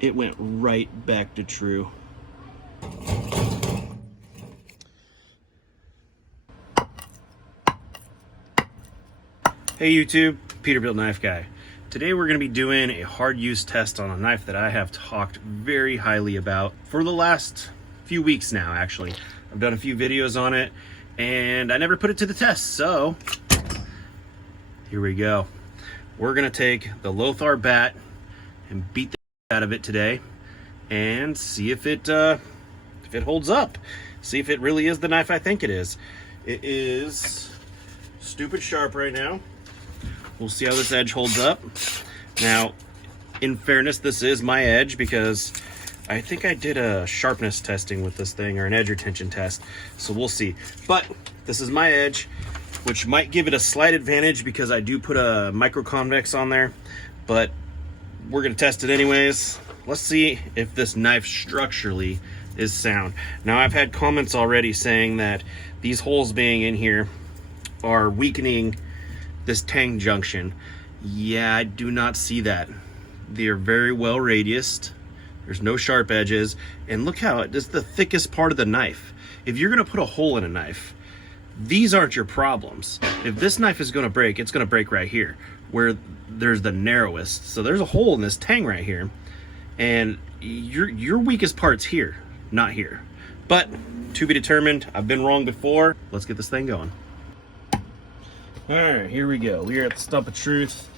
it went right back to true. Hey YouTube, Peterbilt Knife Guy. Today we're going to be doing a hard use test on a knife that I have talked very highly about for the last few weeks now, actually. I've done a few videos on it and I never put it to the test, so here we go. We're going to take the Lothar Bat and beat the out of it today and see if it holds up. See if it really is the knife I think it is. It is stupid sharp right now. We'll see how this edge holds up. Now, in fairness, this is my edge because I think I did a sharpness testing with this thing, or an edge retention test, so we'll see. But this is my edge, which might give it a slight advantage because I do put a micro convex on there, but we're gonna test it anyways. Let's see if this knife structurally is sound. Now, I've had comments already saying that these holes being in here are weakening this tang junction. Yeah, I do not see that. They are very well radiused. There's no sharp edges, and look how it is the thickest part of the knife. If you're gonna put a hole in a knife, these aren't your problems. If this knife is gonna break, it's gonna break right here where there's the narrowest. So there's a hole in this tang right here, and your weakest part's here, not here. But to be determined. I've been wrong before. Let's get this thing going. All right, here we go. We are at the stump of truth,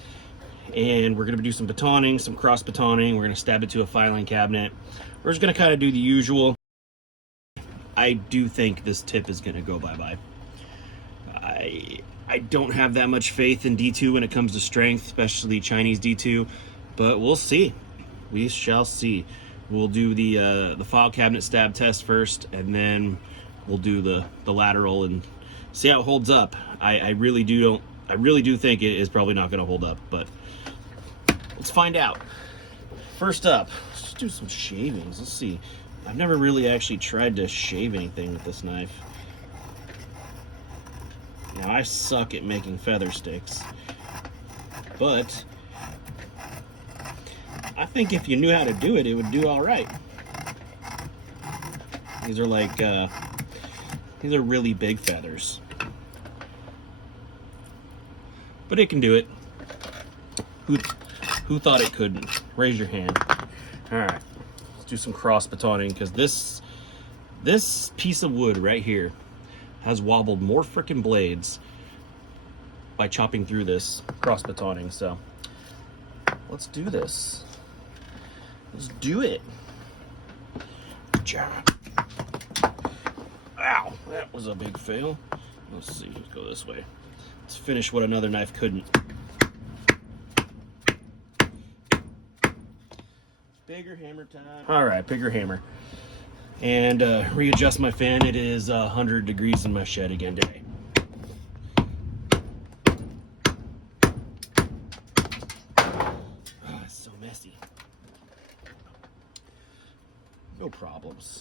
and we're gonna do some batoning, some cross batoning. We're gonna stab it to a filing cabinet. We're just gonna kind of do the usual. I do think this tip is gonna go bye-bye. I don't have that much faith in D2 when it comes to strength, especially Chinese D2, but we'll see. We shall see. We'll do the file cabinet stab test first, and then we'll do the lateral and see how it holds up. I really do think it is probably not going to hold up, but let's find out. First up, let's just do some shavings. Let's see. I've never really actually tried to shave anything with this knife. Now, I suck at making feather sticks, but I think if you knew how to do it, it would do all right. These are like, these are really big feathers. But it can do it. Who thought it couldn't? Raise your hand. All right, let's do some cross batoning, because this piece of wood right here has wobbled more frickin' blades by chopping through this cross batoning. So let's do this. Let's do it. Good job. Ow, that was a big fail. Let's see, let's go this way. Let's finish what another knife couldn't. Bigger hammer time. All right, bigger hammer. And readjust my fan. It is 100 degrees in my shed again today. Oh, it's so messy. No problems.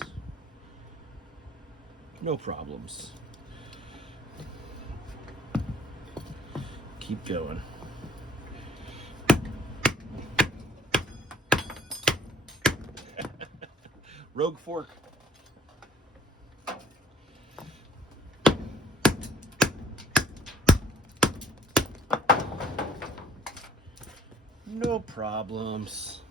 No problems. Keep going. Rogue fork. No problems.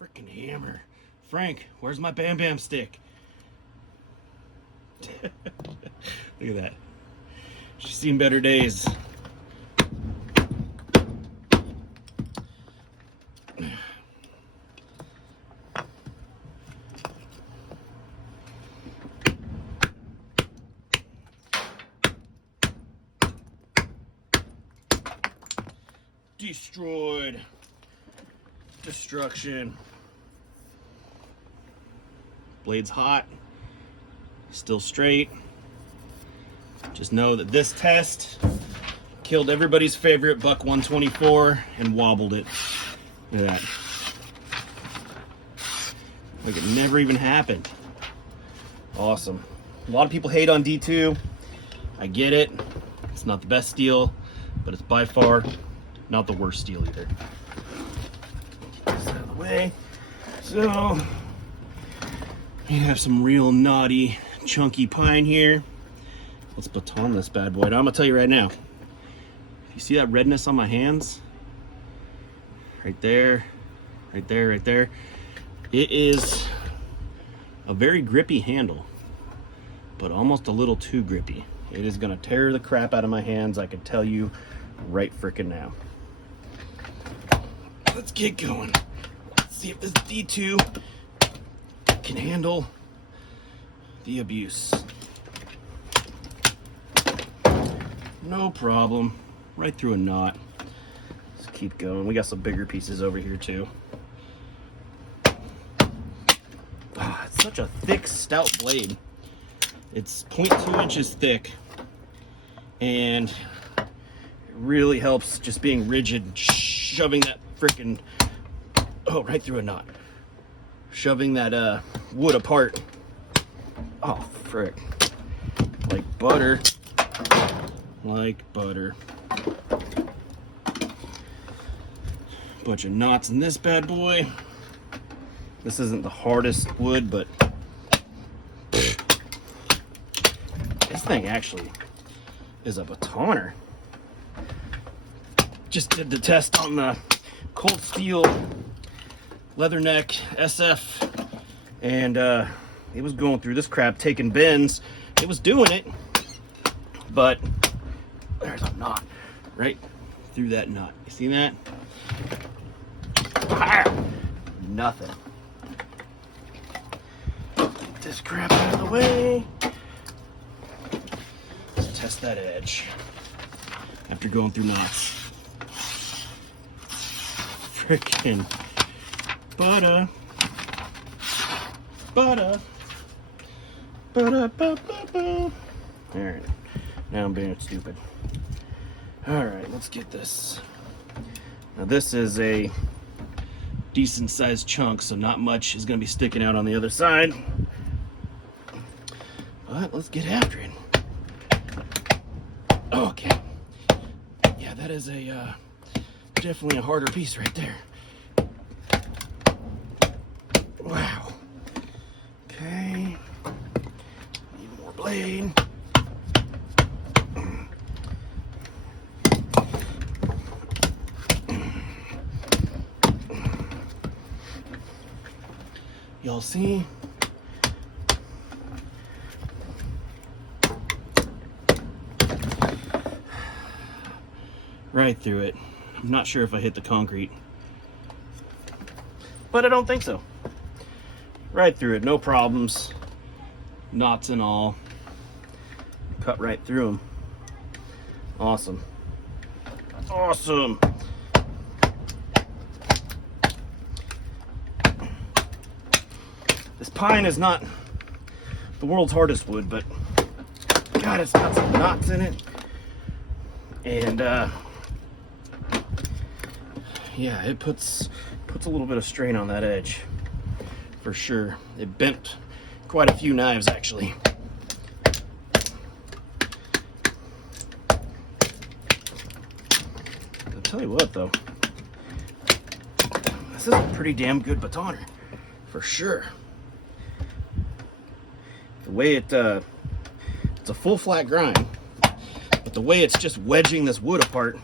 Frickin' hammer. Frank, where's my Bam Bam stick? Look at that. She's seen better days. Destroyed. Destruction. Blade's hot. Still straight. Just know that this test Killed everybody's favorite buck 124 and wobbled it. Look at that. Like it never even happened. Awesome. A lot of people hate on D2. I get it. It's not the best steel, but it's by far not the worst steel either. Get this out of the way. So, we have some real naughty, chunky pine here. Let's baton this bad boy. Now, I'm gonna tell you right now, you see that redness on my hands? Right there, right there, right there. It is a very grippy handle, but almost a little too grippy. It is gonna tear the crap out of my hands, I can tell you right frickin' now. Let's get going. Let's see if this D2 can handle the abuse. No problem. Right through a knot. Let's keep going. We got some bigger pieces over here too. It's such a thick, stout blade. It's 0.2 inches thick, and it really helps just being rigid, shoving that frickin', right through a knot. Shoving that wood apart. Oh, frick. Like butter. Like butter. Bunch of knots in this bad boy. This isn't the hardest wood, but this thing actually is a batoner. Just did the test on the Cold Steel Leatherneck SF, and it was going through this crap, taking bends. It was doing it, but there's a knot right through that knot. You see that? Nothing. Get this crap out of the way. Let's test that edge after going through knots. Frickin' butter. Butter. Butter, butter, butter. Alright. Now I'm being stupid. Alright, let's get this. Now this is a decent sized chunk, so not much is going to be sticking out on the other side. But let's get after it. Okay. Yeah, that is a definitely a harder piece right there. Wow. Okay. Need more blade. Y'all see? Right through it. I'm not sure if I hit the concrete, but I don't think so. Right through it, no problems. Knots and all. Cut right through them. Awesome. Awesome. This pine is not the world's hardest wood, but God, it's got some knots in it. And yeah, it puts a little bit of strain on that edge for sure. It bent quite a few knives actually. I'll tell you what though, this is a pretty damn good batoner for sure. The way it's a full flat grind, but the way it's just wedging this wood apart,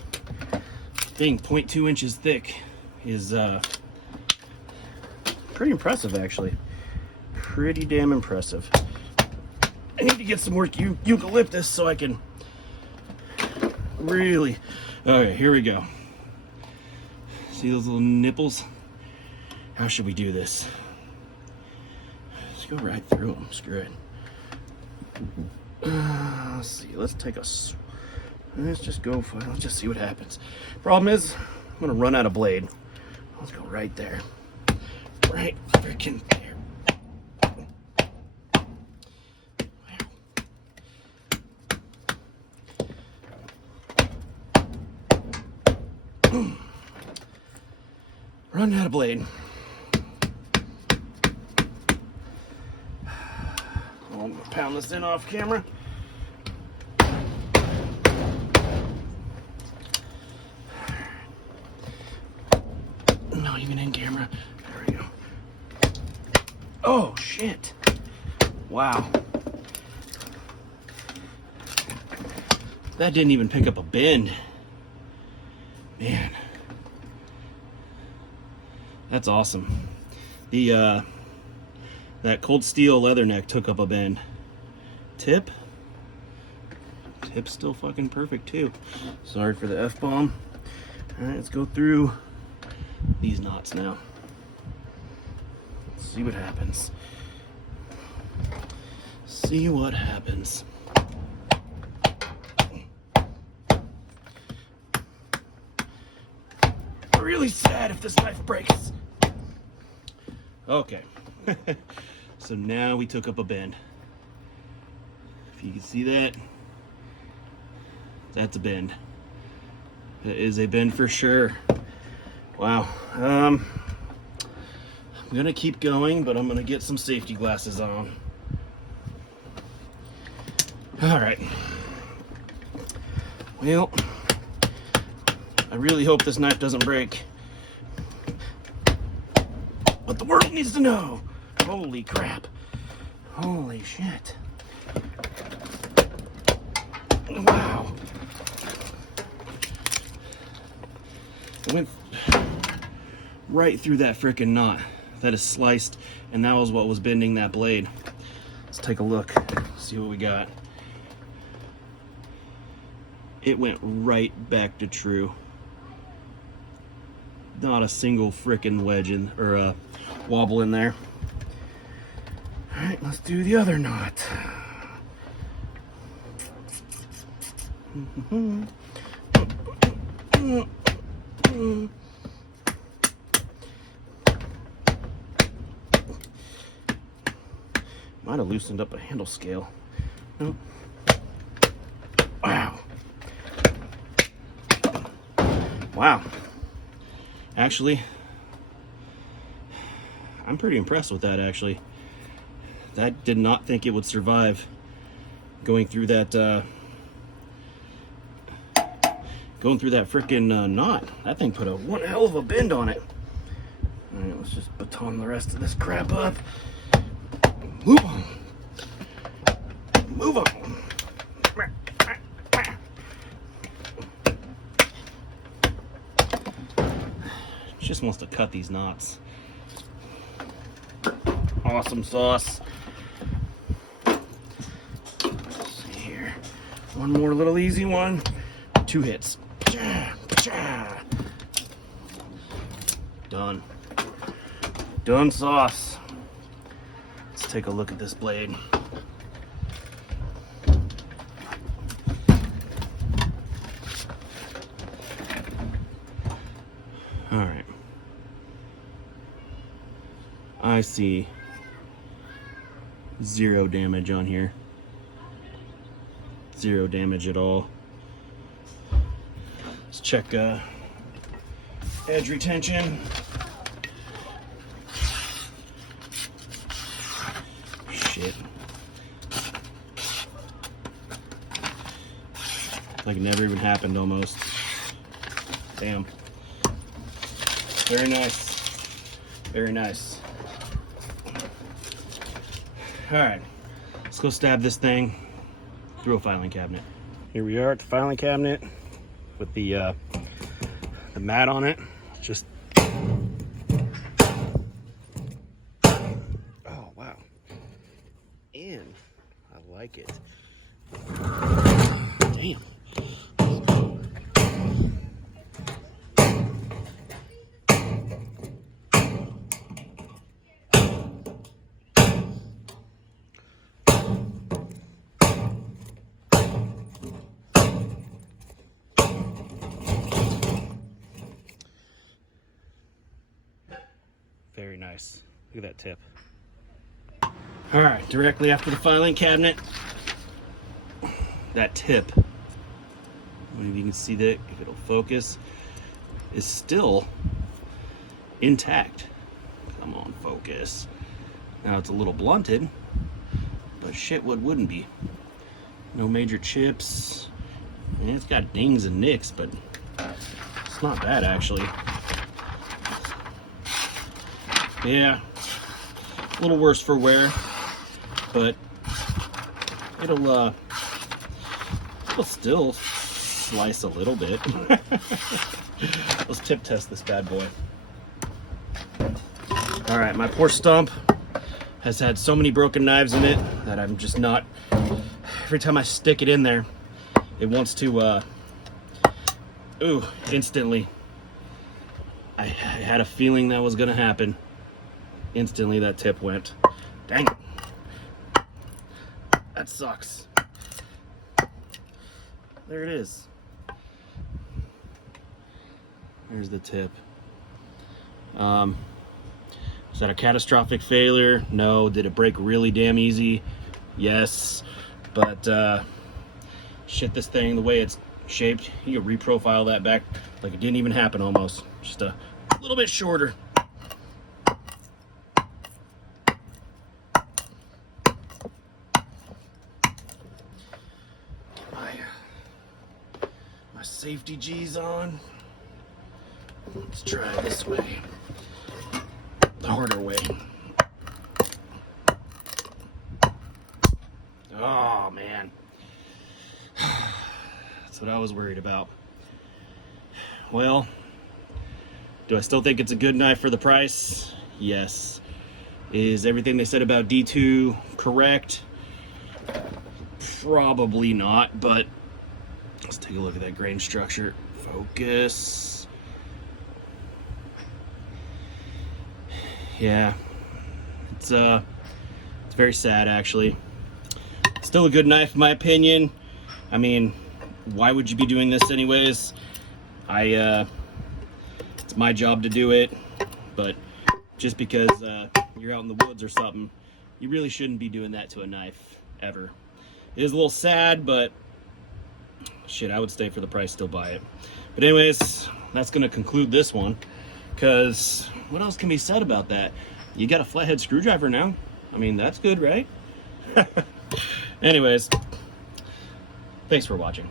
being 0.2 inches thick, is pretty impressive actually. Pretty damn impressive. I need to get some more eucalyptus so I can really... Okay, here we go. See those little nipples? How should we do this? Let's go right through them. Screw it. Let's see. Let's take a... Let's just go for... Let's just see what happens. Problem is, I'm gonna run out of blade. Let's go right there. Right freaking there. Run out of blade. I'm gonna pound this in off camera. Not even in camera. There we go. Oh shit. Wow. That didn't even pick up a bend. Man. That's awesome. The that cold steel leather neck took up a bend. Tip's still fucking perfect too. Sorry for the F-bomb. Alright, let's go through these knots now. Let's see what happens. See what happens. Really sad if this knife breaks. Okay. So now we took up a bend. If you can see that, that's a bend. It is a bend for sure. Wow. I'm gonna keep going, but I'm gonna get some safety glasses on. All right. Well, I really hope this knife doesn't break. But the world needs to know. Holy crap. Holy shit. Wow. It went right through that frickin' knot. That is sliced, and that was what was bending that blade. Let's take a look, see what we got. It went right back to true. Not a single frickin' wedge in, or a wobble in there. All right, let's do the other knot. Might have loosened up a handle scale. Nope. Wow. Wow. Actually, I'm pretty impressed with that, actually. That did not think it would survive going through that frickin' knot. That thing put one hell of a bend on it. All right, let's just baton the rest of this crap up. Move on. Move on. Just wants to cut these knots. Awesome sauce. Let's see here. One more little easy one. 2 hits. Done. Done sauce. Let's take a look at this blade. All right. I see 0 damage on here. 0 damage at all. Let's check edge retention. Shit. Like it never even happened almost. Damn. Very nice. Very nice. All right, let's go stab this thing through a filing cabinet. Here we are at the filing cabinet with the mat on it. Just, oh wow, and I like it. Damn. Very nice. Look at that tip. All right, directly after the filing cabinet, that tip. Maybe you can see that if it'll focus. is still intact. Come on, focus. Now it's a little blunted, but shit, what wouldn't be? No major chips. I mean, it's got dings and nicks, but it's not bad actually. Yeah, a little worse for wear, but it'll still slice a little bit. Let's tip test this bad boy. All right, my poor stump has had so many broken knives in it that I'm just not, every time I stick it in there, it wants to, instantly. I had a feeling that was gonna happen. Instantly that tip went. Dang it. That sucks. There it is. There's the tip. Is that a catastrophic failure? No. Did it break really damn easy? Yes. But shit, this thing, the way it's shaped, you can reprofile that back like it didn't even happen almost. Just a little bit shorter. My safety G's on. Let's try it this way. The harder way. Oh man. That's what I was worried about. Well, do I still think it's a good knife for the price? Yes. Is everything they said about D2 correct? Probably not, but let's take a look at that grain structure. Focus. Yeah, it's very sad actually. Still a good knife in my opinion. I mean, why would you be doing this anyways? It's my job to do it, but just because you're out in the woods or something, you really shouldn't be doing that to a knife ever. It is a little sad, but shit, I would stay for the price, still buy it. But anyways, that's gonna conclude this one, because what else can be said about that? You got a flathead screwdriver now. I mean, that's good, right? Anyways, thanks for watching.